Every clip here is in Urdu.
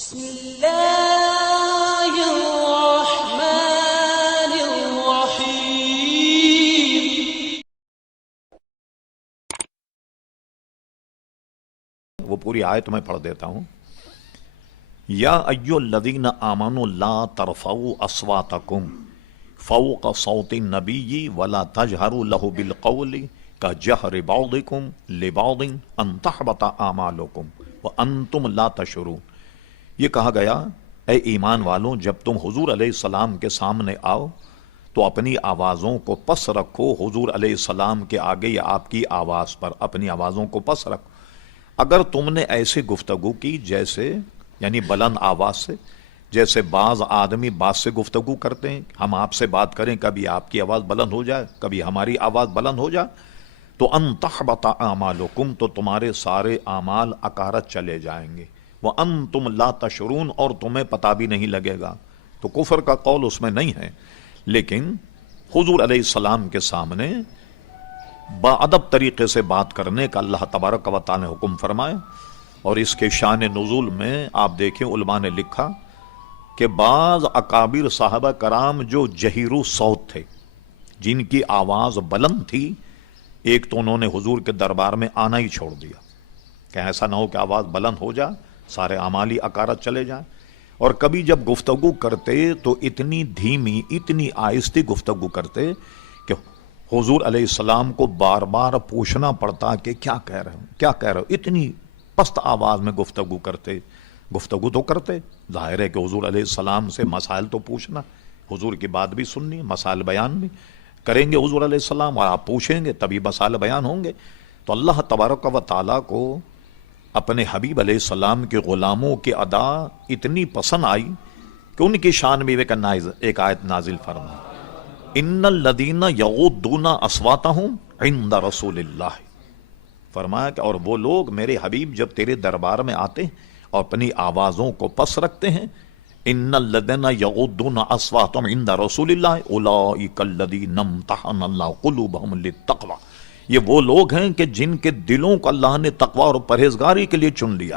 بسم الله الرحمن الرحيم. وہ پوری آیت میں پڑھ دیتا ہوں. یا ایھا الذین آمنوا لا ترفعوا اصواتکم فوق صوت النبی ولا تجہروا لہ بالقول کجہر بعضکم لبعض ان تحبط اعمالکم وانتم لا تشعرون. یہ کہا گیا اے ایمان والوں، جب تم حضور علیہ السلام کے سامنے آؤ تو اپنی آوازوں کو پس رکھو. حضور علیہ السلام کے آگے یا آپ کی آواز پر اپنی آوازوں کو پس رکھو. اگر تم نے ایسی گفتگو کی جیسے یعنی بلند آواز سے، جیسے بعض آدمی بات سے گفتگو کرتے ہیں، ہم آپ سے بات کریں کبھی آپ کی آواز بلند ہو جائے کبھی ہماری آواز بلند ہو جائے تو ان تحبط اعمالکم، تو تمہارے سارے اعمال اکارت چلے جائیں گے. وانتم لا تشعرون، اور تمہیں پتہ بھی نہیں لگے گا. تو کفر کا قول اس میں نہیں ہے، لیکن حضور علیہ السلام کے سامنے باادب طریقے سے بات کرنے کا اللہ تبارک و تعالی نے حکم فرمایا. اور اس کے شان نزول میں آپ دیکھیں علماء نے لکھا کہ بعض اکابر صحابہ کرام جو جہیرو صوت تھے، جن کی آواز بلند تھی، ایک تو انہوں نے حضور کے دربار میں آنا ہی چھوڑ دیا کہ ایسا نہ ہو کہ آواز بلند ہو جائے، سارے اعمال ہی اکارت چلے جائیں. اور کبھی جب گفتگو کرتے تو اتنی دھیمی اتنی آہستہ گفتگو کرتے کہ حضور علیہ السلام کو بار بار پوچھنا پڑتا کہ کیا کہہ رہے ہو کیا کہہ رہے ہو. اتنی پست آواز میں گفتگو کرتے. گفتگو تو کرتے، ظاہر ہے کہ حضور علیہ السلام سے مسائل تو پوچھنا، حضور کی بات بھی سننی، مسائل بیان بھی کریں گے حضور علیہ السلام، اور آپ پوچھیں گے تبھی مسائل بیان ہوں گے. تو اللہ تبارک و تعالیٰ کو اپنے حبیب علیہ السلام کے غلاموں کی ادا اتنی پسند آئی کہ ان کی شان میں ایک آیت نازل فرما، ان الذین یغضون اصواتہم عند رسول اللہ. فرمایا کہ اور وہ لوگ میرے حبیب جب تیرے دربار میں آتے اور اپنی آوازوں کو پس رکھتے ہیں، ان الذین یغضون اصواتہم عند رسول اللہ اولئک الذین امتحن اللہ قلوبہم للتقوی. یہ وہ لوگ ہیں کہ جن کے دلوں کو اللہ نے تقوی اور پرہیزگاری کے لیے چن لیا.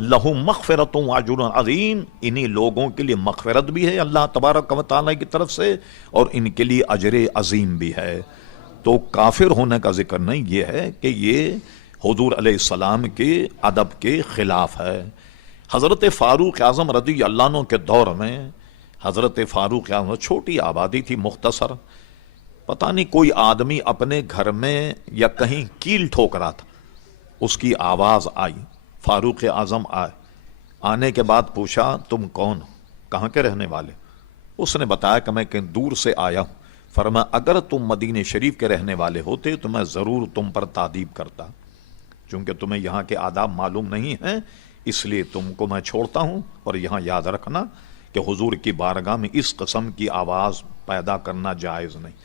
لہم مغفرۃ واجر عظیم، انہی لوگوں کے لیے مغفرت بھی ہے اللہ تبارک و تعالی کی طرف سے، اور ان کے لیے اجر عظیم بھی ہے. تو کافر ہونے کا ذکر نہیں، یہ ہے کہ یہ حضور علیہ السلام کے ادب کے خلاف ہے. حضرت فاروق اعظم رضی اللہ عنہ کے دور میں حضرت فاروق اعظم چھوٹی آبادی تھی، مختصر. پتہ نہیں کوئی آدمی اپنے گھر میں یا کہیں کیل ٹھوک رہا تھا، اس کی آواز آئی، فاروق اعظم آئے. آنے کے بعد پوچھا تم کون ہو، کہاں کے رہنے والے؟ اس نے بتایا کہ میں کہیں دور سے آیا ہوں. فرمایا اگر تم مدینہ شریف کے رہنے والے ہوتے تو میں ضرور تم پر تعدیب کرتا، چونکہ تمہیں یہاں کے آداب معلوم نہیں ہیں، اس لیے تم کو میں چھوڑتا ہوں. اور یہاں یاد رکھنا کہ حضور کی بارگاہ میں اس قسم کی آواز پیدا کرنا جائز نہیں.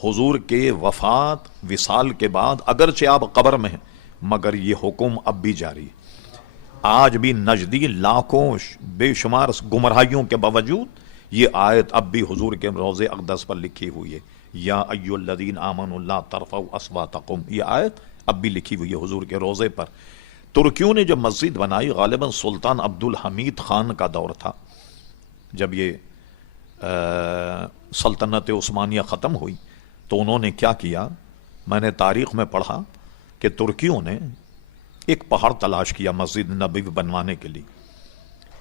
حضور کے وفات وصال کے بعد اگرچہ آپ قبر میں ہیں مگر یہ حکم اب بھی جاری ہے. آج بھی نجدی لاکھوں بے شمار گمراہیوں کے باوجود یہ آیت اب بھی حضور کے روضے اقدس پر لکھی ہوئی ہے. یا ایھا الذین آمنوا لا ترفعوا اصواتکم، یہ آیت اب بھی لکھی ہوئی ہے حضور کے روضے پر. ترکیوں نے جب مسجد بنائی، غالباً سلطان عبد الحمید خان کا دور تھا، جب یہ سلطنت عثمانیہ ختم ہوئی تو انہوں نے کیا کیا، میں نے تاریخ میں پڑھا کہ ترکیوں نے ایک پہاڑ تلاش کیا مسجد نبوی بنوانے کے لیے.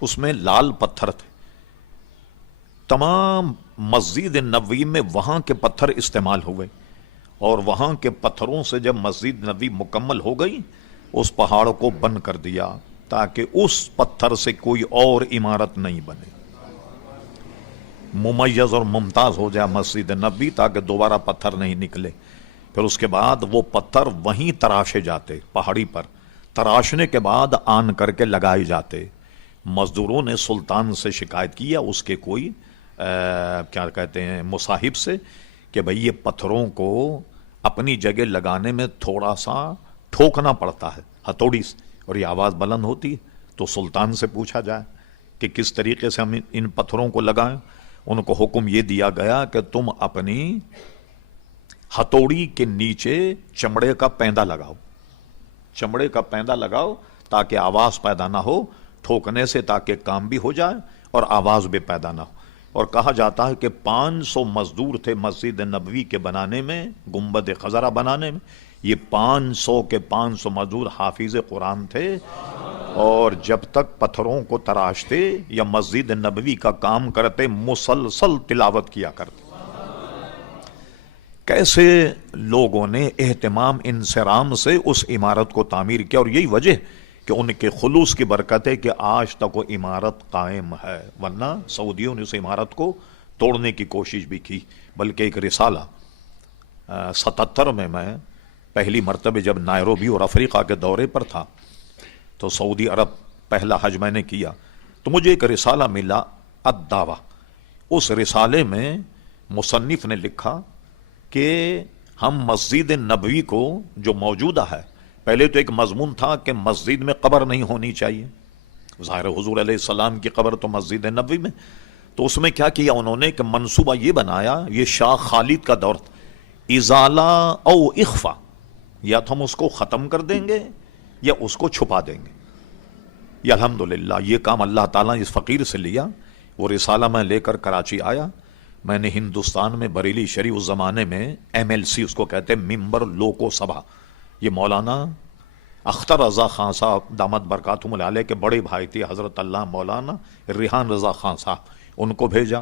اس میں لال پتھر تھے، تمام مسجد نبوی میں وہاں کے پتھر استعمال ہوئے، اور وہاں کے پتھروں سے جب مسجد نبوی مکمل ہو گئی اس پہاڑ کو بند کر دیا تاکہ اس پتھر سے کوئی اور عمارت نہیں بنے، ممیز اور ممتاز ہو جائے مسجد نبوی تاکہ دوبارہ پتھر نہیں نکلے. پھر اس کے بعد وہ پتھر وہیں تراشے جاتے، پہاڑی پر تراشنے کے بعد آن کر کے لگائے جاتے. مزدوروں نے سلطان سے شکایت کیا، اس کے کوئی کیا کہتے ہیں مصاحب سے، کہ بھئی یہ پتھروں کو اپنی جگہ لگانے میں تھوڑا سا ٹھوکنا پڑتا ہے ہتھوڑی سے، اور یہ آواز بلند ہوتی ہے. تو سلطان سے پوچھا جائے کہ کس طریقے سے ہم ان پتھروں کو لگائیں. ان کو حکم یہ دیا گیا کہ تم اپنی ہتھوڑی کے نیچے چمڑے کا پیندہ لگاؤ، چمڑے کا پیندہ لگاؤ تاکہ آواز پیدا نہ ہو. تھوکنے سے تاکہ کام بھی ہو جائے اور آواز بھی پیدا نہ ہو. اور کہا جاتا ہے کہ 500 مزدور تھے مسجد نبوی کے بنانے میں، گنبد خضرہ بنانے میں. یہ 500 کے 500 مزدور حافظ قرآن تھے، اور جب تک پتھروں کو تراشتے یا مسجد نبوی کا کام کرتے مسلسل تلاوت کیا کرتے. کیسے لوگوں نے اہتمام انصرام سے اس عمارت کو تعمیر کیا، اور یہی وجہ کہ ان کے خلوص کی برکت ہے کہ آج تک وہ عمارت قائم ہے، ورنہ سعودیوں نے اس عمارت کو توڑنے کی کوشش بھی کی. بلکہ ایک رسالہ 77 میں پہلی مرتبہ جب نائروبی اور افریقہ کے دورے پر تھا تو سعودی عرب پہلا حج میں نے کیا، تو مجھے ایک رسالہ ملا الدعوہ. اس رسالے میں مصنف نے لکھا کہ ہم مسجد نبوی کو جو موجودہ ہے، پہلے تو ایک مضمون تھا کہ مسجد میں قبر نہیں ہونی چاہیے، ظاہر حضور علیہ السلام کی قبر تو مسجد نبوی میں. تو اس میں کیا کیا انہوں نے کہ منصوبہ یہ بنایا، یہ شاہ خالد کا دور تھا، ازالہ او اخفا، یا تو ہم اس کو ختم کر دیں گے یا اس کو چھپا دیں گے. یہ الحمدللہ یہ کام اللہ تعالیٰ نے اس فقیر سے لیا. وہ رسالہ میں لے کر کراچی آیا. میں نے ہندوستان میں بریلی شریف اس زمانے میں MLC اس کو کہتے ہیں، ممبر لوکو سبھا، یہ مولانا اختر رضا خان صاحب دامت برکاتہم العالیہ کے بڑے بھائی تھے حضرت اللہ مولانا ریحان رضا خان صاحب، ان کو بھیجا.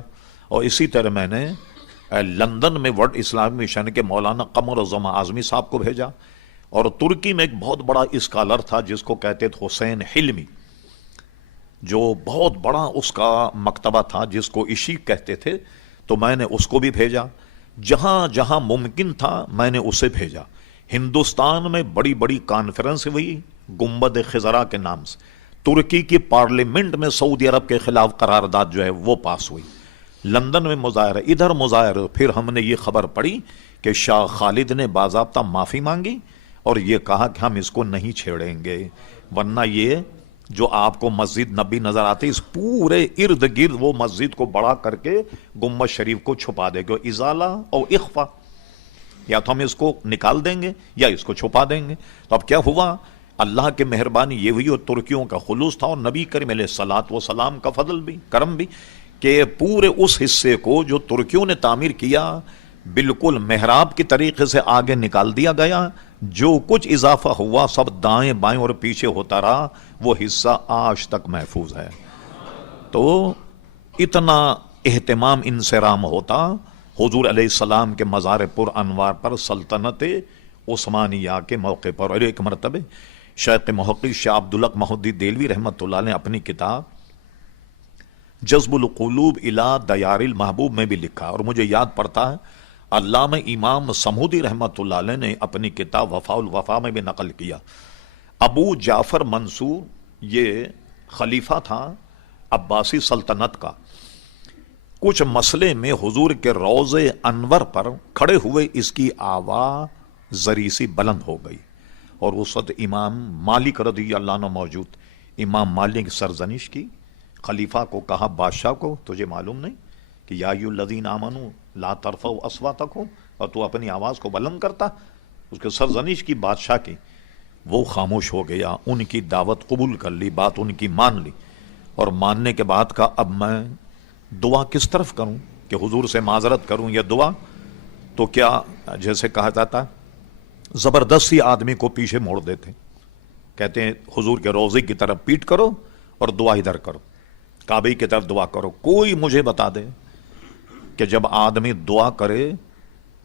اور اسی طرح میں نے لندن میں ورلڈ اسلامک مشن کے مولانا قمر الزما اعظمی صاحب کو بھیجا. اور ترکی میں ایک بہت بڑا اسکالر تھا جس کو کہتے تھے حسین حلمی، جو بہت بڑا اس کا مکتبہ تھا جس کو عشیق کہتے تھے، تو میں نے اس کو بھی بھیجا. جہاں جہاں ممکن تھا میں نے اسے بھیجا. ہندوستان میں بڑی بڑی کانفرنس ہوئی گنبد خضرہ کے نام سے. ترکی کی پارلیمنٹ میں سعودی عرب کے خلاف قرارداد جو ہے وہ پاس ہوئی. لندن میں مظاہرہ، ادھر مظاہرہ. پھر ہم نے یہ خبر پڑھی کہ شاہ خالد نے باضابطہ معافی مانگی اور یہ کہا کہ ہم اس کو نہیں چھیڑیں گے، ورنہ یہ جو آپ کو مسجد نبی نظر آتی اس پورے ارد گرد وہ مسجد کو بڑا کر کے گنبد شریف کو چھپا دے گا. ازالہ اور اخفا، یا تو ہم اس کو نکال دیں گے یا اس کو چھپا دیں گے. تو اب کیا ہوا، اللہ کی مہربانی یہ ہوئی اور ترکیوں کا خلوص تھا اور نبی کریم علیہ الصلوۃ والسلام کا فضل بھی، کرم بھی، کہ پورے اس حصے کو جو ترکیوں نے تعمیر کیا بالکل محراب کی طریقے سے آگے نکال دیا گیا. جو کچھ اضافہ ہوا سب دائیں بائیں اور پیچھے ہوتا رہا، وہ حصہ آج تک محفوظ ہے. تو اتنا اہتمام انصرام ہوتا حضور علیہ السلام کے مزار پر انوار پر سلطنت عثمانیہ کے موقع پر. اور ایک مرتبہ شیخ محقق شاہ عبدالحق محدث دہلوی رحمۃ اللہ نے اپنی کتاب جذب القلوب الی دیار المحبوب میں بھی لکھا، اور مجھے یاد پڑتا ہے علامہ امام سمودی رحمۃ اللہ علیہ نے اپنی کتاب وفاء الوفا میں بھی نقل کیا. ابو جعفر منصور یہ خلیفہ تھا عباسی سلطنت کا. کچھ مسئلے میں حضور کے روض انور پر کھڑے ہوئے اس کی آواز ذری سی بلند ہو گئی، اور اس وقت امام مالک رضی اللہ عنہ موجود. امام مالک سرزنش کی، خلیفہ کو کہا بادشاہ کو تجھے معلوم نہیں کہ یا ایھا الذین آمنوا لا ترفعوا اصواتکم، اور تو اپنی آواز کو بلند کرتا. اس کے سرزنش کی بادشاہ کی، وہ خاموش ہو گیا. ان کی دعوت قبول کر لی، بات ان کی مان لی، اور ماننے کے بعد کہا اب میں دعا کس طرف کروں، کہ حضور سے معذرت کروں یا دعا؟ تو کیا جیسے کہا جاتا زبردستی آدمی کو پیچھے موڑ دیتے، کہتے ہیں حضور کے روضے کی طرف پیٹ کرو اور دعا ادھر کرو، کعبے کی طرف دعا کرو. کوئی مجھے بتا دے کہ جب آدمی دعا کرے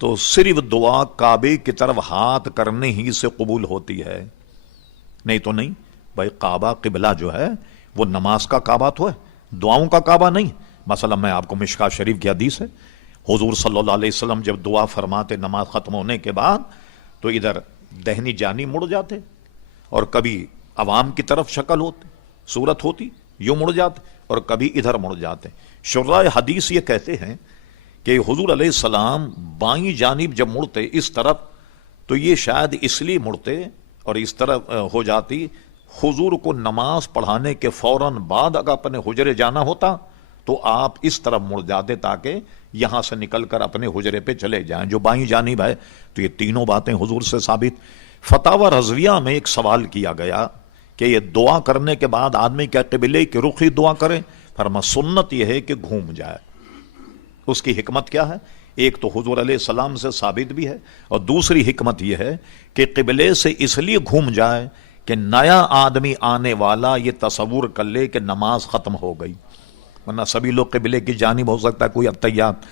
تو صرف دعا کعبے کی طرف ہاتھ کرنے ہی سے قبول ہوتی ہے، نہیں تو نہیں. بھائی کعبہ قبلہ جو ہے وہ نماز کا کعبہ تو ہے، دعاؤں کا کعبہ نہیں. مثلا میں آپ کو مشکات شریف کی حدیث ہے، حضور صلی اللہ علیہ وسلم جب دعا فرماتے نماز ختم ہونے کے بعد تو ادھر دہنی جانی مڑ جاتے، اور کبھی عوام کی طرف شکل ہوتی، صورت ہوتی، یوں مڑ جاتے، اور کبھی ادھر مڑ جاتے. شراح حدیث یہ کہتے ہیں کہ حضور علیہ السلام بائیں جانب جب مڑتے اس طرف، تو یہ شاید اس لیے مڑتے اور اس طرف ہو جاتی، حضور کو نماز پڑھانے کے فوراً بعد اگر اپنے حجرے جانا ہوتا تو آپ اس طرف مڑ جاتے تاکہ یہاں سے نکل کر اپنے حجرے پہ چلے جائیں جو بائیں جانب ہے. تو یہ تینوں باتیں حضور سے ثابت. فتاوی رضویہ میں ایک سوال کیا گیا کہ یہ دعا کرنے کے بعد آدمی کیا قبلے کی رخ ہی دعا کرے؟ فرما سنت یہ ہے کہ گھوم جائے۔ اس کی حکمت کیا ہے؟ ایک تو حضور علیہ السلام سے ثابت بھی ہے، اور دوسری حکمت یہ ہے کہ قبلے سے اس لیے گھوم جائے کہ نیا آدمی آنے والا یہ تصور کر لے کہ نماز ختم ہو گئی، ورنہ سبھی لوگ قبلے کی جانب ہو سکتا ہے کوئی اتحیات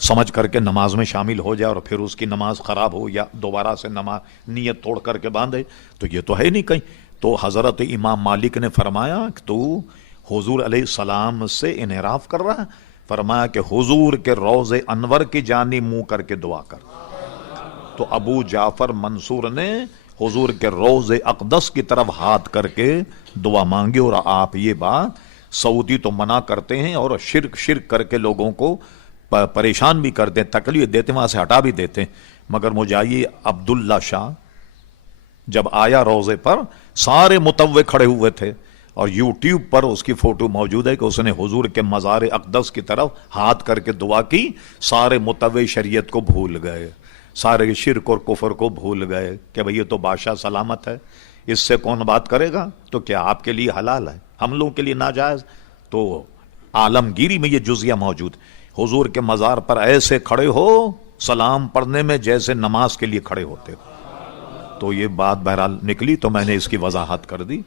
سمجھ کر کے نماز میں شامل ہو جائے اور پھر اس کی نماز خراب ہو یا دوبارہ سے نماز نیت توڑ کر کے باندھے، تو یہ تو ہے نہیں کہیں۔ تو حضرت امام مالک نے فرمایا کہ تو حضور علیہ السلام سے انحراف کر رہا ہے، فرمایا کہ حضور کے روض انور کی جانب منہ کر کے دعا کر۔ تو ابو جعفر منصور نے حضور کے روض اقدس کی طرف ہاتھ کر کے دعا مانگی، اور آپ یہ بات سعودی تو منع کرتے ہیں اور شرک کر کے لوگوں کو پریشان بھی کرتے ہیں، تکلیف دیتے ہیں، وہاں سے ہٹا بھی دیتے ہیں، مگر مجھے عبداللہ شاہ جب آیا روضے پر سارے متوع کھڑے ہوئے تھے، اور یوٹیوب پر اس کی فوٹو موجود ہے کہ اس نے حضور کے مزار اقدس کی طرف ہاتھ کر کے دعا کی، سارے متوع شریعت کو بھول گئے، سارے شرک اور کفر کو بھول گئے کہ بھئی یہ تو بادشاہ سلامت ہے، اس سے کون بات کرے گا؟ تو کیا آپ کے لیے حلال ہے، ہم لوگوں کے لیے ناجائز؟ تو عالمگیری میں یہ جزیہ موجود، حضور کے مزار پر ایسے کھڑے ہو سلام پڑھنے میں جیسے نماز کے لیے کھڑے ہوتے ہو۔ تو یہ بات بہرحال نکلی تو میں نے اس کی وضاحت کر دی۔